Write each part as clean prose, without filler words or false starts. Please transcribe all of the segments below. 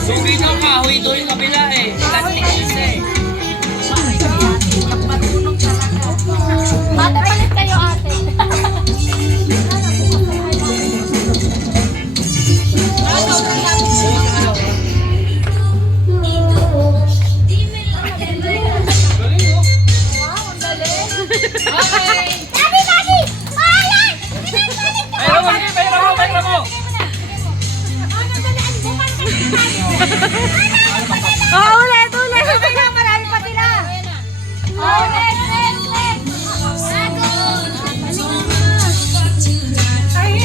Sugi ng kahoy doon yung kabila eh. Plastic isa eh. Ate, palit kayo ate. Oh, ulit, ulit. Okay na, marami pa sila. Oh, next. Ay,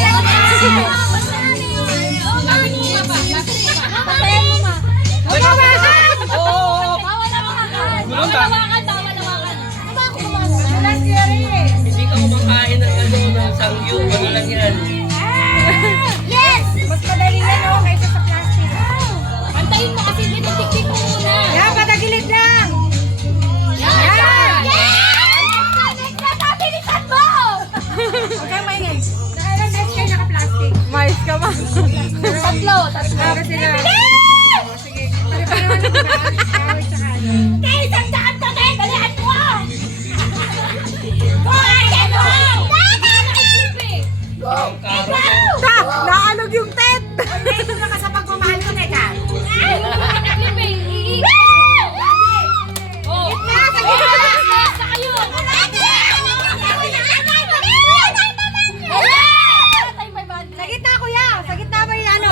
Hindi ka kumakain ng ano, ng sangyup. Ano lang yan? Yes! mas madali yan oh, kaysa sa plastic. Pantayin mo kasi dinitiktik mo muna. Yan, patagilid lang. Yan! Next na tabilisan mo! Huwag kang maingay. Nakailang beses kayo naka-plastic? Mais ka ba? Tatlo. Para sila. Oh, sige. Pare-pareho naman ba? Kahoy sa kanin. Kaya isang daan to, Nek! Dalihan mo! Dalihan mo! Go! Ta! Naanog yung tent! Ito na ka sa pagmamahal ko, teka. Sa gitna, kuya! Sa gitna ba yung ano?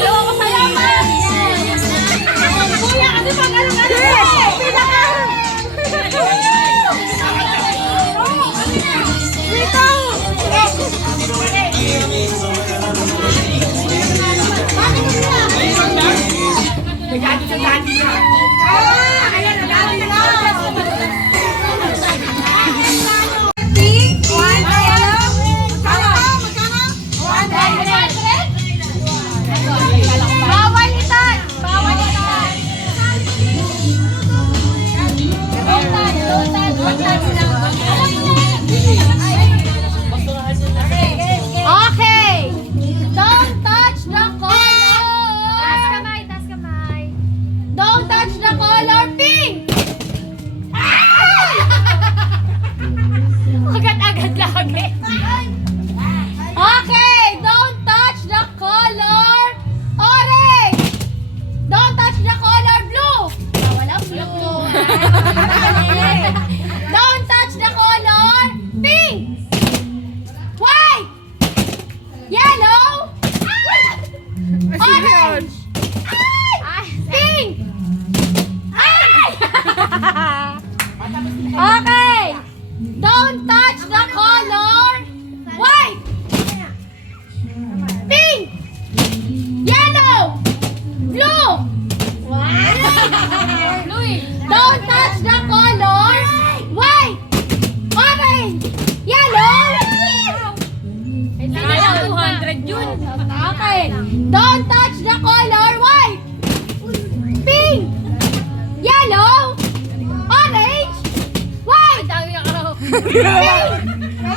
Ewan ko sa'yo, ma! Kuya, kasi pag Bawal itan! Bawal itan! Okay! Don't touch the color! Taas kamay. Don't touch the color pink! Agad-agad lagi. Okay! Don't touch the color orange! Don't touch the color blue! Wala blue. Don't touch the color pink! White! Yellow! Orange! Pink! Okay! Don't touch the color white! Pink! Yellow! Blue! Don't touch the color white! Orange! Yellow! Hindi na 200 yun. Okay. Don't touch the color white! Pink! Yellow! Orange! White! Pink!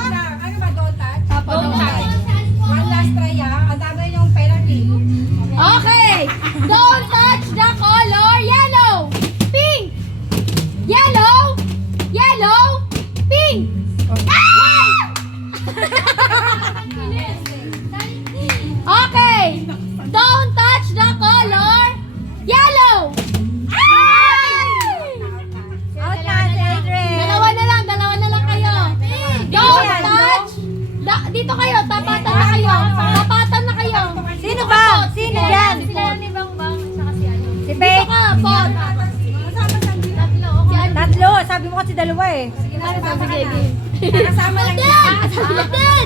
sabi mo kasi dalawa eh. Sige, game. Nakasama lang yan.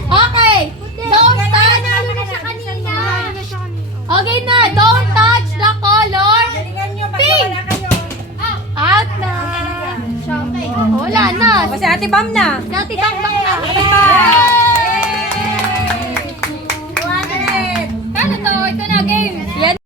Okay. Don't touch. Nalo na siya kanina. Okay na. Don't touch the color. Galingan nyo, pag Pink. wala kayo. Out na. Wala na. O si Ate Bam na. Dati tangbang na. Ate Bam. 200. Ano to? Ito na game. Yan